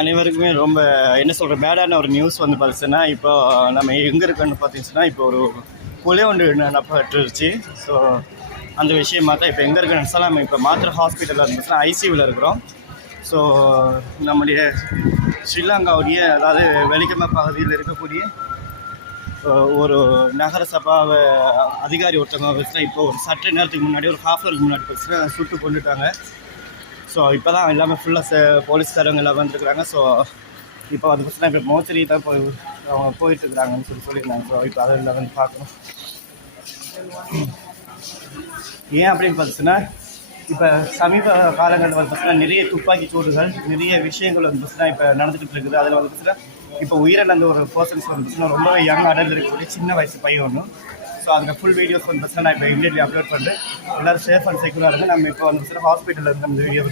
அனைவருக்குமே ரொம்ப என்ன சொல்கிற பேடான ஒரு நியூஸ் வந்து பார்த்துச்சுன்னா, இப்போ நம்ம எங்கே இருக்கோன்னு பார்த்தீங்கன்னா, இப்போ ஒரு கொலை ஒன்று நடப்பட்டுருச்சு. ஸோ அந்த விஷயமா தான் இப்போ எங்கே இருக்குன்னு சொன்னால், நம்ம இப்போ மாத்திரை ஹாஸ்பிட்டலில் இருந்துச்சுன்னா ஐசியூவில் இருக்கிறோம். ஸோ நம்முடைய ஸ்ரீலங்காவுடைய அதாவது வெலிகம பகுதியில் இருக்கக்கூடிய ஒரு நகர சபாவை அதிகாரி ஒருத்தவங்க வச்சுன்னா இப்போ ஒரு சற்று நேரத்துக்கு முன்னாடி ஒரு ஹாஃப் ஹவருக்கு முன்னாடி வச்சுன்னா சுட்டு கொண்டுட்டாங்க. ஸோ இப்போ தான் எல்லாமே ஃபுல்லாக போலீஸ்காரங்க எல்லாம் வந்துருக்குறாங்க. ஸோ இப்போ அது பற்றினா இப்போ மோச்சரி தான் அவங்க போயிட்டுருக்குறாங்கன்னு சொல்லியிருந்தாங்க. ஸோ இப்போ அதில் வந்து பார்க்கணும். ஏன் அப்படின்னு பார்த்துச்சுன்னா, இப்போ சமீப காலங்களில் வந்து பார்த்தீங்கன்னா நிறைய துப்பாக்கி சூடுகள் நிறைய விஷயங்கள் வந்து பார்த்தீங்கன்னா இப்போ நடந்துகிட்டு இருக்குது. அதில் வந்து பார்த்தீங்கன்னா இப்போ உயிரிழந்த ஒரு பர்சன்ஸ் வந்து பார்த்தீங்கன்னா ரொம்ப யங் அடல்ட் இருக்கக்கூடிய சின்ன வயசு பையன் ஒன்று. ஸோ அதுக்கு ஃபுல் வீடியோஸ் வந்து பார்த்தீங்கன்னா நான் இப்போ இமீடியட்லி அப்லோட் பண்ணுறேன். எல்லோரும் சேஃப் அண்ட் செக்யூராக இருக்குது. நம்ம இப்போ வந்து பார்த்தீங்கன்னா ஹாஸ்பிட்டலில் இருந்து அந்த வீடியோ